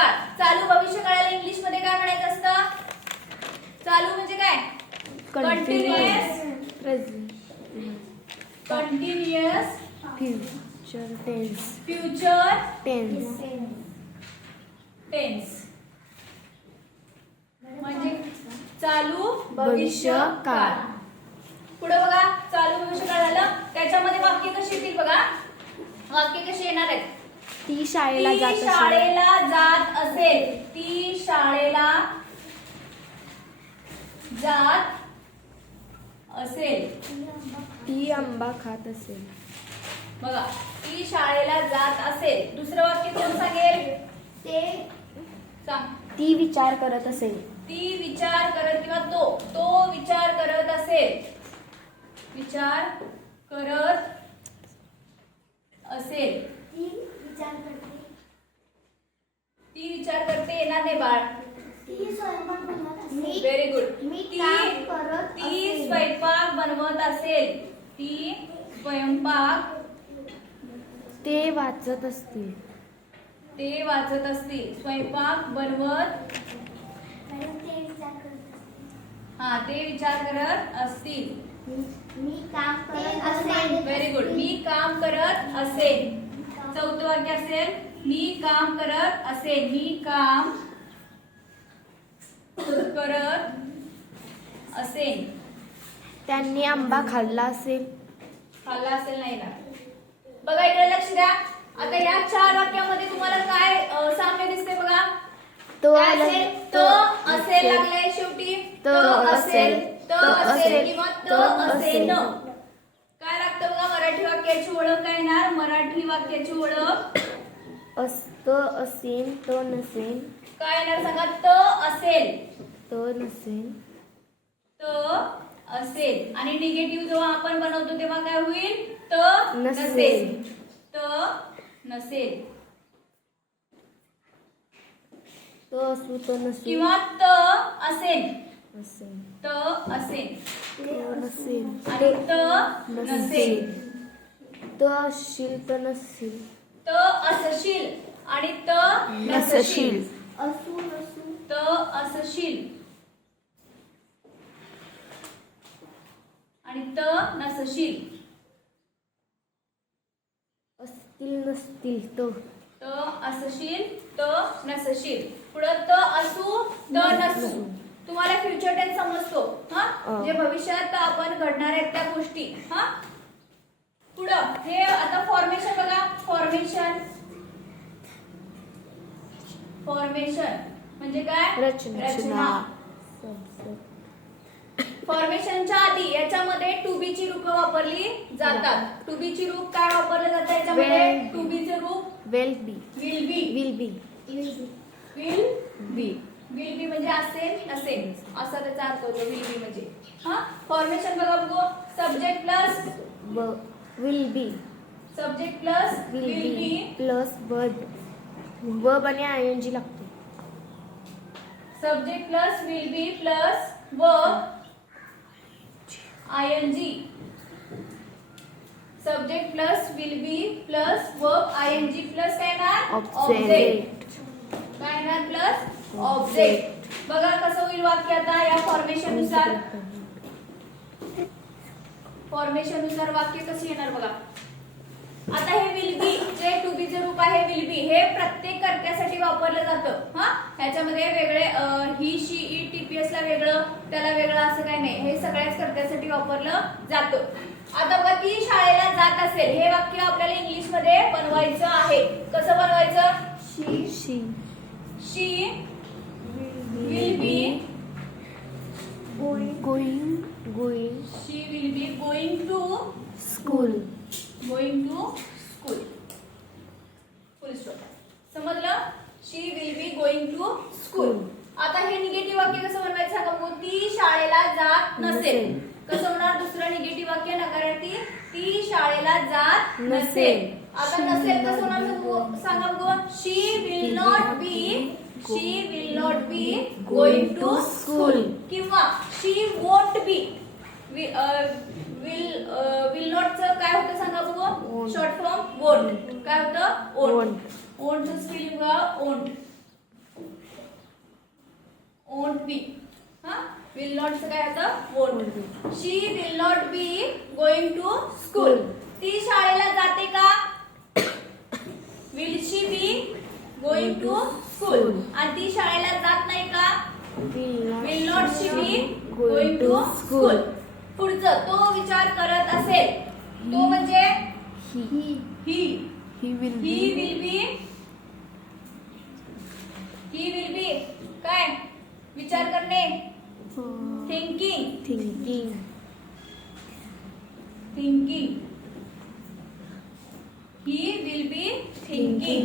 काळ. चालू भविष्यकाळाला इंग्लिश मध्ये काय म्हणायचं असतं? चालू म्हणजे काय? Continuous future tense. Future tense tense म्हणजे चालू भविष्य काळ. पुढे बघा, चालू भविष्य काळ झालं, त्याच्यामध्ये वाक्य कशी येतील बघा. वाक्य कशी येणार आहेत? ती शाळेला जात असेल. शाळेला जात असेल. ती शाळेला जात असेल. ती आंबा खात असेल. बघा, ती शाळेला जात असेल. दुसरं वाक्य कोण सांगेल? ते सांग. ती विचार करत असेल. ती विचार करत किंवा तो विचार करत असेल. विचार करत असेल. ती विचार करते. ती विचार करते येणार नाही बाळ. ती स्वयंपाक बनवत असेल. Very good. मी काम करत ती असेल. स्वयंपाक बनवत असेल. ती स्वयंपाक ते वाचत असतील. ते वाचत असतील. स्वयंपाक बनवत मॅडम ते विचार करत असतील. हा ते विचार करत असतील. मी काम करत असेल. Very good. मी काम करत असेल. चौथं वाक्य असेल, मी काम करत असेल. मी काम करत असेल. त्यांनी आंबा खाल्ला असेल. खाल्ला असेल नाही ना. बघा इकडे लक्ष द्या. आता या 4 वाक्यामध्ये तुम्हाला काय साम्य दिसते बघा. तो काय असेल? तो असेल लागलाय शेवटी. तो असेल. तो असेल किंवा तो असेल. काय लागतं बघा, मराठी वाक्याची ओळख काय येणार? मराठी वाक्याची ओळख तो असेल. तो नसेल. काय येणार सांगा? तो असेल. तो नसेल. तो असेल. आणि निगेटिव्ह जेव्हा आपण बनवतो तेव्हा काय होईल? तो नसेल. नसेल. तो नसेल तो असू. तो नसेल. किंवा तो असेल. असेल. तो असेल तो नसेल. आणि तो नसेल. तो असशील. तो नसेल. तो असशील आणि तो नसशील. असू नसू. तो असशील आणि तो नसशील. असतील. नसतील. तो असशील. तो नसशील. पुढं तो असू. तो नसू. तुम्हाला फ्युचर टेन्स समजतो हा, जे भविष्यात आपण घडणार आहेत त्या गोष्टी हा. पुढं हे आता फॉर्मेशन बघा. फॉर्मेशन म्हणजे काय? रचना. फॉर्मेशनच्या आधी याच्यामध्ये टू बी ची रूप वापरली जातात. टू बी ची रूप काय वापरलं जातं याच्यामध्ये? टू बी चे रूप will be. Will be. Will be. Will be. Will be म्हणजे असेल. असेल असा त्याचा अर्थ होतो विल बी म्हणजे हा. फॉर्मेशन बघा बघू. Subject plus will be. Subject plus will will be be plus verb आणि आयएनजी लागतो. Subject plus will be plus verb ING. Subject plus will be plus verb ING plus काय येणार? Object. काय येणार? Plus object. बघा कसं होईल वाक्य आता या फॉर्मेशन नुसार. फॉर्मेशन नुसार वाक्य कशी येणार बघा. आता हे will B J to be चे रूप आहे विल बी हे प्रत्येक कर्त्यासाठी वापरलं जातं हा. ह्याच्यामध्ये वेगळे ही शी इट टीपीएस ला वेगळं त्याला वेगळं असं काही नाही. हे सगळ्याच कर्त्यासाठी वापरलं जातं. आता बघा, ती शाळेला जात असेल हे वाक्य आपल्याला इंग्लिश मध्ये बनवायचं आहे. कसं बनवायचं? She will be going. She will be going to school. Full stop. समजलं? She will be going to school. आता हे निगेटिव्ह वाक्य कसं बनवायचं सांगा बघू. ती शाळेला जात नसेल. कसं होणार? दुसरं निगेटिव्ह वाक्य नकारार्थी. ती शाळेला जात नसेल. आता नसेल कसं होणार सांगा बघू. She will not be going to school. किंवा she won't be. Will not च काय होतं सांगा बघू. Short form won't. काय होतं? ओंट. ओंट चं स्पेलिंग बघा. ओंट. won't be. हा will not चं काय होतं won't. She will not be going to school. ती शाळेला जाते का? will she be going to school. आणि ती शाळेला जात नाही का? will not she be going to school. पुढचं तो विचार करत असेल तो म्हणजे he will be काय विचार करणे thinking he will be thinking.